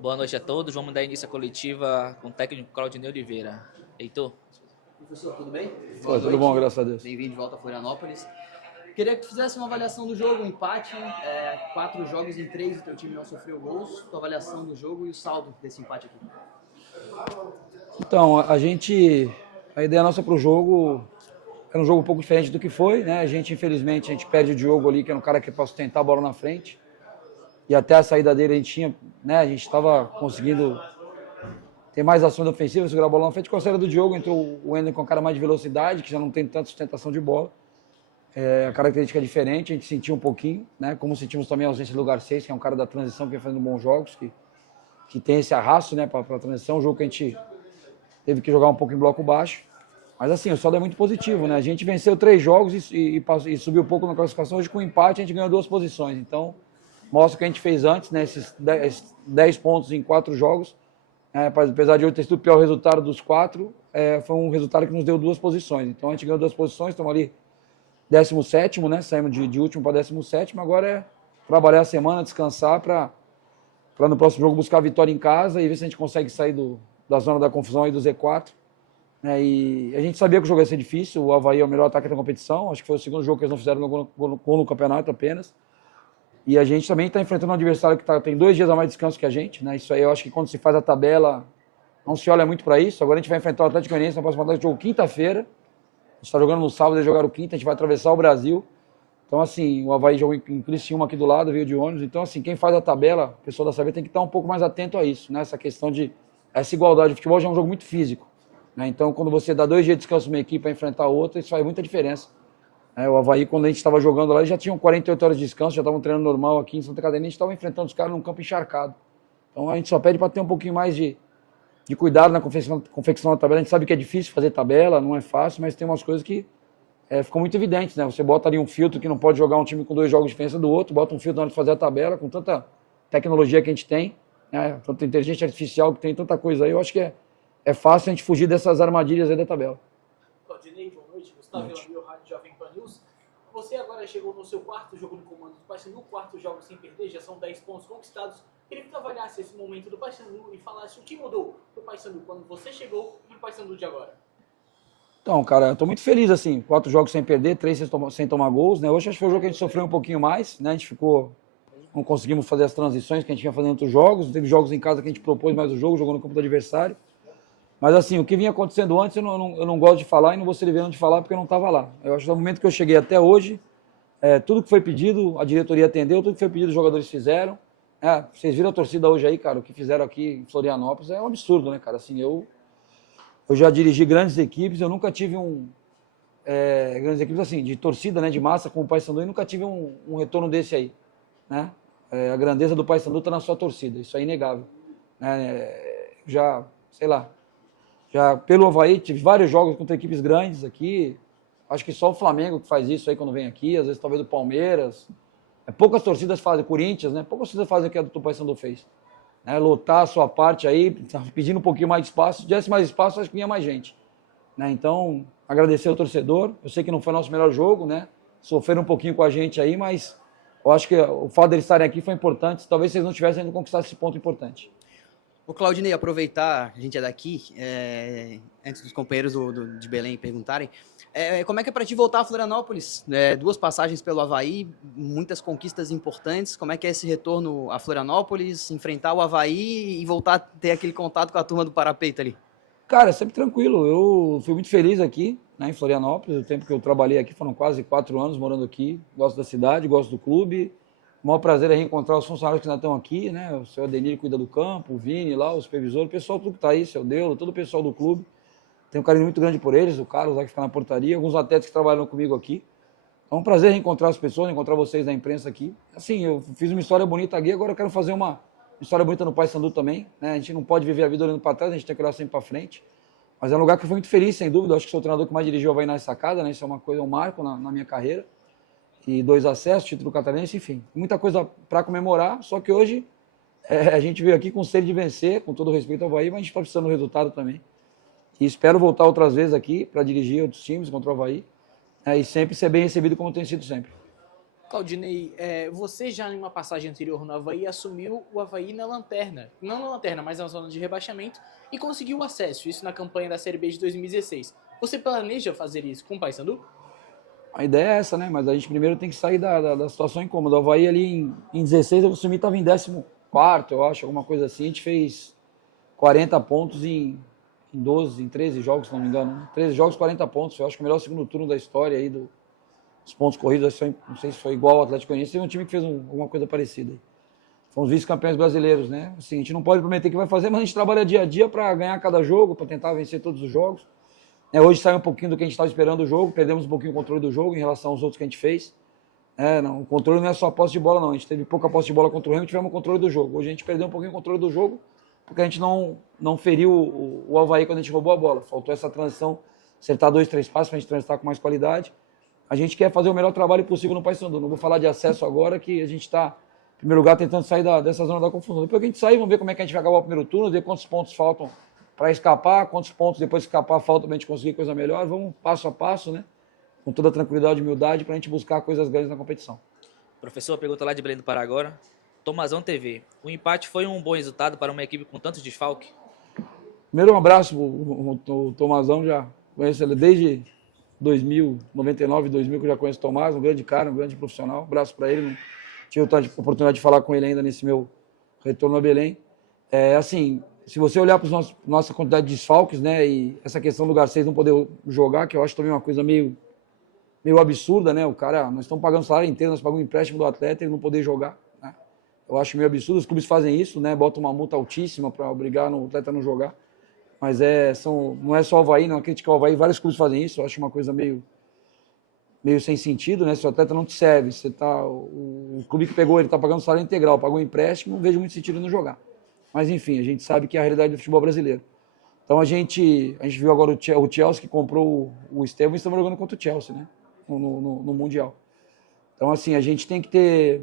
Boa noite a todos. Vamos dar início à coletiva com o técnico Claudinei Oliveira. Heitor. Professor, tudo bem? Boa tudo bom, graças a Deus. Bem-vindo de volta a Florianópolis. Queria que tu fizesse uma avaliação do jogo, um empate, 4 jogos em 3 o teu time não sofreu gols, tua avaliação do jogo e o saldo desse empate aqui. Então, a ideia nossa para o jogo era um jogo um pouco diferente do que foi, né? Infelizmente, a gente perde o Diogo ali, que era um cara que possa tentar a bola na frente. E até a saída dele a gente estava conseguindo ter mais ações ofensivas, segurar a bola na frente. Com a saída do Diogo, entrou o Wender com um cara mais de velocidade, que já não tem tanta sustentação de bola. A característica é diferente, a gente sentiu um pouquinho, né? Como sentimos também a ausência do Garcês, que é um cara da transição que vem fazendo bons jogos, que tem esse arrasto, né, para a transição. Um jogo que a gente teve que jogar um pouco em bloco baixo. Mas assim, o saldo é muito positivo, né? A gente venceu 3 jogos e subiu um pouco na classificação. Hoje, com o empate, a gente ganhou 2 posições. Então, mostra o que a gente fez antes, né? Esses 10 pontos em 4 jogos. Apesar de hoje ter sido o pior resultado dos 4, foi um resultado que nos deu 2 posições. Então, a gente ganhou 2 posições, estamos ali 17º, né? Saímos de último para 17º. Agora é trabalhar a semana, descansar para no próximo jogo buscar a vitória em casa e ver se a gente consegue sair da zona da confusão aí do Z4. E a gente sabia que o jogo ia ser difícil. O Avaí é o melhor ataque da competição. Acho que foi o segundo jogo que eles não fizeram gol no campeonato apenas. E a gente também está enfrentando um adversário que tem 2 dias a mais de descanso que a gente, né? Isso aí eu acho que quando se faz a tabela não se olha muito para isso. Agora a gente vai enfrentar o Atlético Goianiense na próxima rodada, jogo quinta-feira. A gente está jogando no sábado, eles jogaram quinta, a gente vai atravessar o Brasil. Então, assim, o Avaí jogou em Criciúma aqui do lado, veio de ônibus. Então, assim, quem faz a tabela, o pessoal da Saber tem que estar um pouco mais atento a isso, né? Essa questão de essa igualdade. O futebol já é um jogo muito físico, né? Então, quando você dá 2 dias de descanso numa equipe para enfrentar outra, isso faz muita diferença. O Avaí, quando a gente estava jogando lá, eles já tinham 48 horas de descanso, já estavam treinando normal aqui em Santa Catarina, a gente estava enfrentando os caras num campo encharcado. Então, a gente só pede para ter um pouquinho mais de cuidado na confecção da tabela. A gente sabe que é difícil fazer tabela, não é fácil, mas tem umas coisas que ficam muito evidentes, né? Você bota ali um filtro que não pode jogar um time com 2 jogos de diferença do outro, bota um filtro na hora de fazer a tabela, com tanta tecnologia que a gente tem, né? Tanta inteligência artificial que tem, tanta coisa aí. Eu acho que é fácil a gente fugir dessas armadilhas aí da tabela. Claudinei, boa noite. Gustavo Elamil, Rádio Jovem Pan News. Você agora chegou no seu 4º jogo no comando do Paysandu, 4 jogos sem perder, já são 10 pontos conquistados. Queria que tu avaliasse esse momento do Paysandu e falasse o que mudou pro Paysandu quando você chegou e pro Paysandu de agora. Então, cara, eu tô muito feliz, assim, 4 jogos sem perder, 3 sem tomar gols, né? Hoje acho que foi o jogo que a gente sofreu um pouquinho mais, né? A gente não conseguimos fazer as transições que a gente vinha fazendo em outros jogos, teve jogos em casa que a gente propôs mais o jogo, jogou no campo do adversário. Mas assim, o que vinha acontecendo antes eu não gosto de falar e não vou ser livrando de falar porque eu não estava lá. Eu acho que no momento que eu cheguei até hoje, tudo que foi pedido, a diretoria atendeu, tudo que foi pedido os jogadores fizeram. Vocês viram a torcida hoje aí, cara, o que fizeram aqui em Florianópolis é um absurdo, né, cara? Assim, eu já dirigi grandes equipes, eu nunca tive grandes equipes assim, de torcida, né, de massa como o Paysandu, e nunca tive um retorno desse aí, né? A grandeza do Paysandu está na sua torcida, isso é inegável. Sei lá, já pelo Avaí, tive vários jogos contra equipes grandes aqui. Acho que só o Flamengo que faz isso aí quando vem aqui. Às vezes talvez o Palmeiras. Poucas torcidas fazem, Corinthians, né? Poucas torcidas fazem o que a do Paysandu fez. Lotar a sua parte aí, pedindo um pouquinho mais de espaço. Se tivesse mais espaço, acho que vinha mais gente. Então, agradecer ao torcedor. Eu sei que não foi nosso melhor jogo, né? Sofreram um pouquinho com a gente aí, mas eu acho que o fato deles estarem aqui foi importante. Talvez vocês não tivessem ainda conquistado esse ponto importante. O Claudinei, aproveitar, a gente é daqui, antes dos companheiros de Belém perguntarem, como é que é para ti voltar a Florianópolis? 2 passagens pelo Avaí, muitas conquistas importantes, como é que é esse retorno a Florianópolis, enfrentar o Avaí e voltar a ter aquele contato com a turma do Parapeito ali? Cara, sempre tranquilo, eu fui muito feliz aqui, né, em Florianópolis, o tempo que eu trabalhei aqui foram quase 4 anos morando aqui, gosto da cidade, gosto do clube. O maior prazer é reencontrar os funcionários que ainda estão aqui, né? O seu Adenir cuida do campo, o Vini lá, o supervisor, o pessoal tudo que está aí, seu Deus, todo o pessoal do clube. Tenho um carinho muito grande por eles, o Carlos lá que fica na portaria, alguns atletas que trabalham comigo aqui. É um prazer reencontrar as pessoas, encontrar vocês da imprensa aqui. Assim, eu fiz uma história bonita aqui, agora eu quero fazer uma história bonita no Paysandu também, né? A gente não pode viver a vida olhando para trás, a gente tem que olhar sempre para frente. Mas é um lugar que eu fui muito feliz, sem dúvida. Eu acho que sou o treinador que mais dirigiu o Avaí nessa casa, né? Isso é uma coisa, um marco na minha carreira. E 2 acessos, título catarinense, enfim. Muita coisa para comemorar, só que hoje a gente veio aqui com sede de vencer, com todo o respeito ao Avaí, mas a gente está precisando do resultado também. E espero voltar outras vezes aqui para dirigir outros times contra o Avaí, e sempre ser bem recebido como tem sido sempre. Claudinei, você já em uma passagem anterior no Avaí assumiu o Avaí na lanterna. Não na lanterna, mas na zona de rebaixamento e conseguiu o acesso, isso na campanha da Série B de 2016. Você planeja fazer isso com o Paysandu? A ideia é essa, né? Mas a gente primeiro tem que sair da situação incômoda. O Avaí ali em 16, eu assumi, estava em 14º, eu acho, alguma coisa assim. A gente fez 40 pontos em 13 jogos, se não me engano. 13 jogos, 40 pontos. Eu acho que o melhor segundo turno da história aí dos pontos corridos. Não sei se foi igual ao Atlético Goianiense. Teve um time que fez alguma coisa parecida. Fomos vice-campeões brasileiros, né? Assim, a gente não pode prometer que vai fazer, mas a gente trabalha dia a dia para ganhar cada jogo, para tentar vencer todos os jogos. Hoje saiu um pouquinho do que a gente estava esperando do jogo, perdemos um pouquinho o controle do jogo em relação aos outros que a gente fez. O controle não é só a posse de bola, não. A gente teve pouca posse de bola contra o Remo e tivemos o controle do jogo. Hoje a gente perdeu um pouquinho o controle do jogo, porque a gente não feriu o Avaí quando a gente roubou a bola. Faltou essa transição, acertar 2, 3 passos para a gente transitar com mais qualidade. A gente quer fazer o melhor trabalho possível no Paysandu. Não vou falar de acesso agora, que a gente está, em primeiro lugar, tentando sair dessa zona da confusão. Depois que a gente sair, vamos ver como é que a gente vai acabar o primeiro turno, ver quantos pontos faltam para escapar, quantos pontos depois de escapar falta para a gente conseguir coisa melhor. Vamos passo a passo, né? Com toda a tranquilidade e humildade para a gente buscar coisas grandes na competição. Professor, pergunta lá de Belém do Pará agora. Tomazão TV. O empate foi um bom resultado para uma equipe com tantos desfalques? Primeiro, um abraço para o Tomazão, já conheço ele desde 99, 2000, que eu já conheço o Tomás, um grande cara, um grande profissional. Um abraço para ele. Não tive a oportunidade de falar com ele ainda nesse meu retorno a Belém. Assim, se você olhar para nossa quantidade de desfalques, né, e essa questão do Garcês não poder jogar, que eu acho também uma coisa meio absurda, né? O cara, nós estamos pagando o salário inteiro, nós pagamos o empréstimo do atleta e ele não poder jogar, né? Eu acho meio absurdo, os clubes fazem isso, né? Botam uma multa altíssima para obrigar o atleta a não jogar. Mas não é só o Avaí, não é criticar o Avaí, vários clubes fazem isso, eu acho uma coisa meio sem sentido, né? Se o atleta não te serve, o clube que pegou ele está pagando o salário integral, pagou o empréstimo, não vejo muito sentido em não jogar. Mas enfim, a gente sabe que é a realidade do futebol brasileiro. Então a gente viu agora o Chelsea que comprou o Estevão e estamos jogando contra o Chelsea, né? No Mundial. Então assim, a gente tem que ter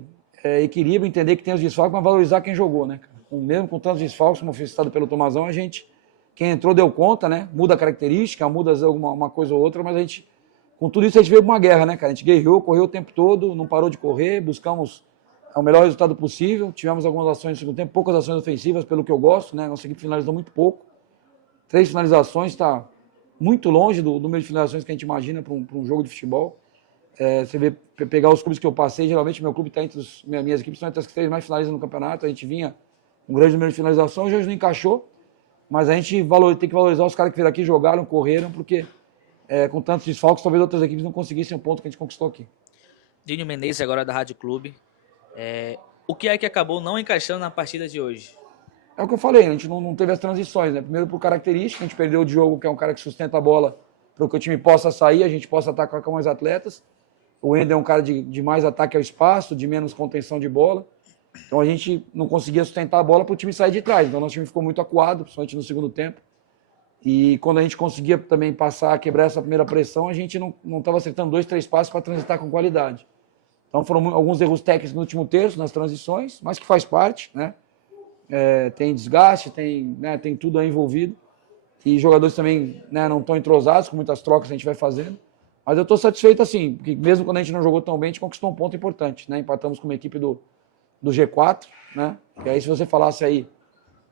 equilíbrio, entender que tem os desfalques, mas valorizar quem jogou, né? Mesmo com tantos desfalques, como foi citado pelo Tomazão, quem entrou deu conta, né? Muda a característica, muda uma coisa ou outra, mas com tudo isso a gente veio para uma guerra, né, cara? A gente guerreou, correu o tempo todo, não parou de correr, buscamos o melhor resultado possível, tivemos algumas ações no segundo tempo, poucas ações ofensivas, pelo que eu gosto, né? Nossa equipe finalizou muito pouco. 3 finalizações, está muito longe do número de finalizações que a gente imagina para um jogo de futebol. Você pegar os clubes que eu passei, geralmente meu clube está minhas equipes estão entre as que 3 mais finalizam no campeonato, a gente vinha com um grande número de finalizações, hoje não encaixou, mas a gente tem que valorizar os caras que vieram aqui, jogaram, correram, porque com tantos desfalques, talvez outras equipes não conseguissem o ponto que a gente conquistou aqui. Dinho Menezes, agora da Rádio Clube. O que é que acabou não encaixando na partida de hoje? É o que eu falei, a gente não teve as transições, né? Primeiro por característica, a gente perdeu o Diogo, que é um cara que sustenta a bola para que o time possa sair, a gente possa atacar com mais atletas. O Ender é um cara de mais ataque ao espaço, de menos contenção de bola. Então a gente não conseguia sustentar a bola para o time sair de trás. Então nosso time ficou muito acuado, principalmente no segundo tempo. E quando a gente conseguia também passar, quebrar essa primeira pressão, a gente não estava acertando 2, 3 passos para transitar com qualidade. Então foram alguns erros técnicos no último terço, nas transições, mas que faz parte, né? Tem desgaste, tem tudo aí envolvido. E jogadores também, né, não estão entrosados, com muitas trocas a gente vai fazendo. Mas eu estou satisfeito assim, porque mesmo quando a gente não jogou tão bem, a gente conquistou um ponto importante, né? Empatamos com uma equipe do G4, né? E aí se você falasse aí,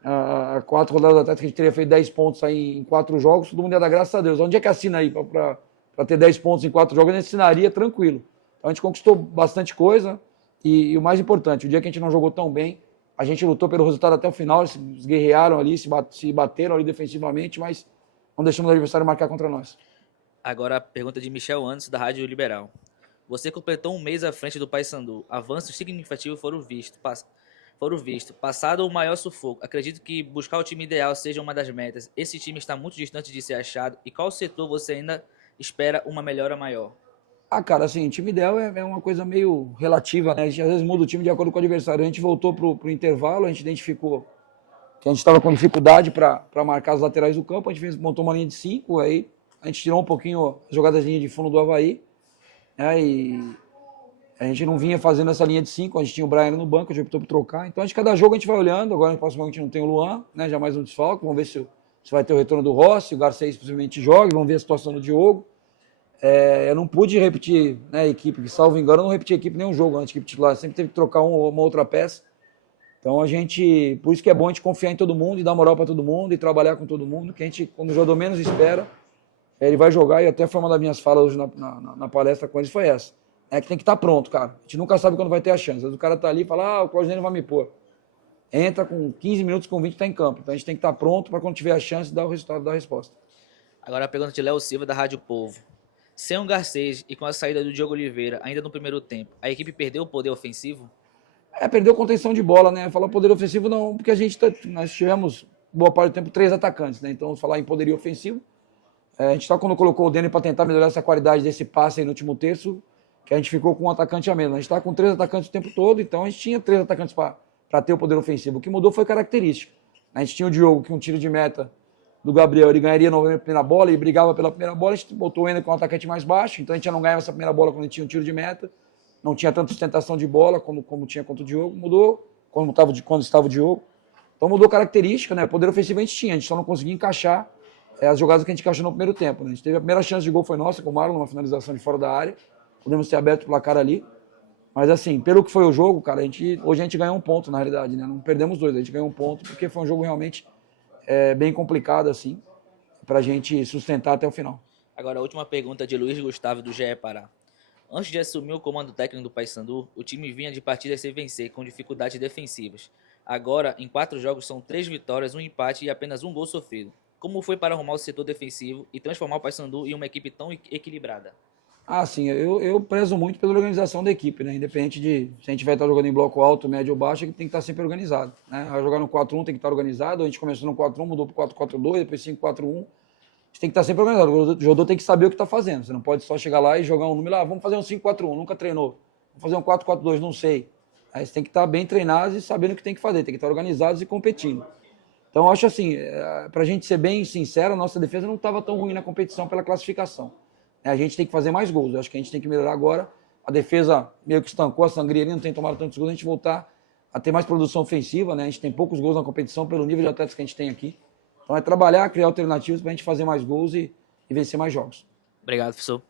a 4 rodadas atrás que a gente teria feito 10 pontos aí em 4 jogos, todo mundo ia dar graças a Deus. Onde é que assina aí para ter 10 pontos em 4 jogos? A gente assinaria tranquilo. Então a gente conquistou bastante coisa e o mais importante, o dia que a gente não jogou tão bem, a gente lutou pelo resultado até o final, eles guerrearam ali, se bateram ali defensivamente, mas não deixamos o adversário marcar contra nós. Agora a pergunta de Michel Anderson, da Rádio Liberal. Você completou um mês à frente do Paysandu. Avanços significativos foram vistos. Passado o maior sufoco. Acredito que buscar o time ideal seja uma das metas. Esse time está muito distante de ser achado. E qual setor você ainda espera uma melhora maior? Cara, assim, time ideal é uma coisa meio relativa, né? A gente às vezes muda o time de acordo com o adversário. A gente voltou pro intervalo, a gente identificou que a gente estava com dificuldade para marcar as laterais do campo, a gente montou uma linha de 5, aí a gente tirou um pouquinho as jogadas de linha de fundo do Avaí, né? E a gente não vinha fazendo essa linha de 5, a gente tinha o Brian no banco, a gente optou por trocar. Então, cada jogo a gente vai olhando, agora no próximo jogo a gente não tem o Luan, né? Já mais um desfalque, vamos ver se vai ter o retorno do Rossi, o Garcês possivelmente joga, vamos ver a situação do Diogo. Eu não pude repetir, né, a equipe, que salvo engano, eu não repeti a equipe nenhum jogo antes da equipe titular, sempre teve que trocar uma outra peça. Então por isso que é bom a gente confiar em todo mundo e dar moral para todo mundo e trabalhar com todo mundo, que a gente, quando o jogador menos espera, ele vai jogar, e até foi uma das minhas falas hoje na palestra com eles, foi essa. É que tem que estar pronto, cara. A gente nunca sabe quando vai ter a chance. Às vezes o cara tá ali e fala, o Claudinei não vai me pôr. Entra com 15 minutos, com 20 tá em campo. Então a gente tem que estar pronto para quando tiver a chance dar o resultado da resposta. Agora a pergunta de Léo Silva, da Rádio Povo. Sem o Garcês e com a saída do Diogo Oliveira, ainda no primeiro tempo, a equipe perdeu o poder ofensivo? Perdeu contenção de bola, né? Falar poder ofensivo não, porque nós tivemos boa parte do tempo 3 atacantes, né? Então falar em poderio ofensivo, a gente só quando colocou o Dene para tentar melhorar essa qualidade desse passe aí no último terço, que a gente ficou com um atacante a menos. A gente está com 3 atacantes o tempo todo, então a gente tinha 3 atacantes para ter o poder ofensivo. O que mudou foi característica. A gente tinha o Diogo, que um tiro de meta do Gabriel, ele ganharia novamente a primeira bola e brigava pela primeira bola. A gente botou o Ender com um atacante mais baixo, então a gente já não ganhava essa primeira bola quando a gente tinha um tiro de meta. Não tinha tanta sustentação de bola como tinha contra o Diogo. Mudou quando estava o Diogo. Então mudou característica, né? Poder ofensivo a gente só não conseguia encaixar as jogadas que a gente encaixou no primeiro tempo. Né? A gente teve a primeira chance de gol, foi nossa, com o Marlon, numa finalização de fora da área. Podemos ter aberto o placar ali. Mas assim, pelo que foi o jogo, cara, hoje a gente ganhou um ponto, na realidade, né? Não perdemos 2, a gente ganhou um ponto, porque foi um jogo realmente bem complicado, assim, pra gente sustentar até o final. Agora a última pergunta de Luiz Gustavo, do GE Pará. Antes de assumir o comando técnico do Paysandu, o time vinha de partidas sem vencer, com dificuldades defensivas. Agora, em 4 jogos, são 3 vitórias, 1 empate e apenas 1 gol sofrido. Como foi para arrumar o setor defensivo e transformar o Paysandu em uma equipe tão equilibrada? Sim, eu prezo muito pela organização da equipe, né? Independente de se a gente vai estar jogando em bloco alto, médio ou baixo, a equipe tem que estar sempre organizado, né? Vai jogar no 4-1 tem que estar organizado, a gente começou no 4-1, mudou para 4-4-2, depois 5-4-1. A gente tem que estar sempre organizado, o jogador tem que saber o que está fazendo, você não pode só chegar lá e jogar um número, vamos fazer um 5-4-1, nunca treinou, vamos fazer um 4-4-2, não sei. Aí você tem que estar bem treinados e sabendo o que tem que fazer, tem que estar organizados e competindo. Então eu acho assim, para a gente ser bem sincero, a nossa defesa não estava tão ruim na competição pela classificação. A gente tem que fazer mais gols. Eu acho que a gente tem que melhorar agora. A defesa meio que estancou, a sangria ali, não tem tomado tantos gols. A gente voltar a ter mais produção ofensiva, né? A gente tem poucos gols na competição pelo nível de atletas que a gente tem aqui. Então é trabalhar, criar alternativas para a gente fazer mais gols e vencer mais jogos. Obrigado, professor.